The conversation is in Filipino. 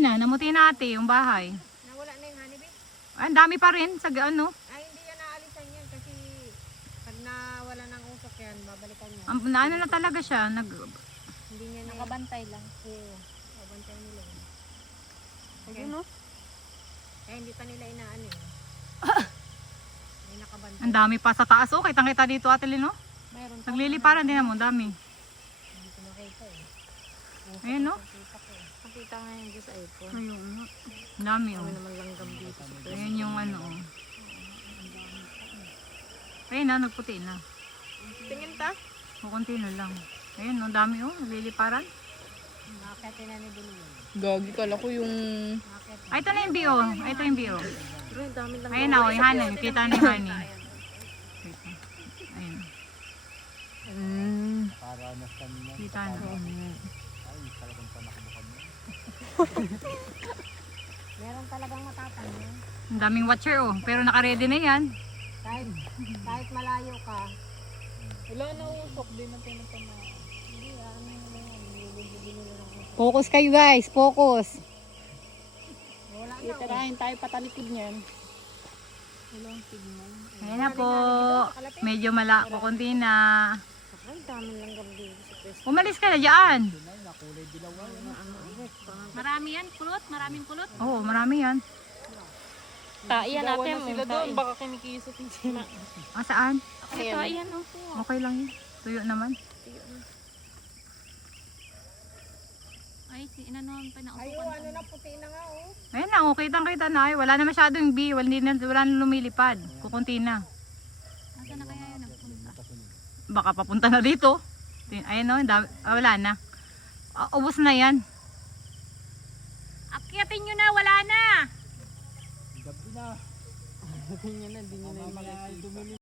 na, namuti na ate yung bahay. Nawala na yung honeybee? Ay, ang dami pa rin sa ano. Ay, hindi yan naalisan yan kasi pag nawala ng usok yan, babalikan niya. Ano na talaga siya, Hindi niya na Nakabantay lang. Oo, babantay nila yun. Ayun no? Kaya hindi pa nila inaano yun. May nakabantay. ang dami pa sa taas. Oh, kitang-kita dito ate Lino. Mayroon pa. Nagliliparan din naman, dami. Hindi ko makita eh. Ayun no. Nakita ko eh. Nakita nga yun dyan sa iPhone. Ayun. Ang dami oh. Kami naman langgam dito. Ayun yung ano oh. Ayun na, nagputi na. Tingin ta? Kukunti na lang. Ayun, ang dami oh, nagliliparan. Nakakita na ni Billy. Gagi kala ko yung... Ay, ito na yung bio. Ay, ito yung bio. Pero yung dami lang. Ayun na oh, yung honey. Kita ni honey. Ayun. Kita na. Meron talagang matapang yun. Ang daming watcher oh. Pero naka-ready na yan. Kahit malayo ka, Wala na usok. Di na tinatama. hindi ano nila yan. Nilibigil nila ng usok. Focus kayo guys. Focus. Wala na. Itirahin tayo patalikod niyan. Walang signal. Ayun na po. Medyo kukunti na. Ay, dami langgam dito sa pwesto. Umalis ka na dyan. Marami yan, kulot. Maraming kulot. Oo, marami yan. Taiyan natin. Sila doon. Baka kinikisot yung sila. Ah, saan? Taiyan. Okay lang yun. Tuyo naman. Ay, inanuhan pa na Ay, ano na, puti na nga oh. Ayun na, okay. Kita na. Ay, wala na masyadong bee. Wala na lumilipad. Kukunti na. Nasaan na kaya yun nagpunta? Baka papunta na dito. Ayun no, wala na. Ubus na yan. Akyatin nyo na, wala na! Gabi na. Hindi nyo na, hindi nyo na.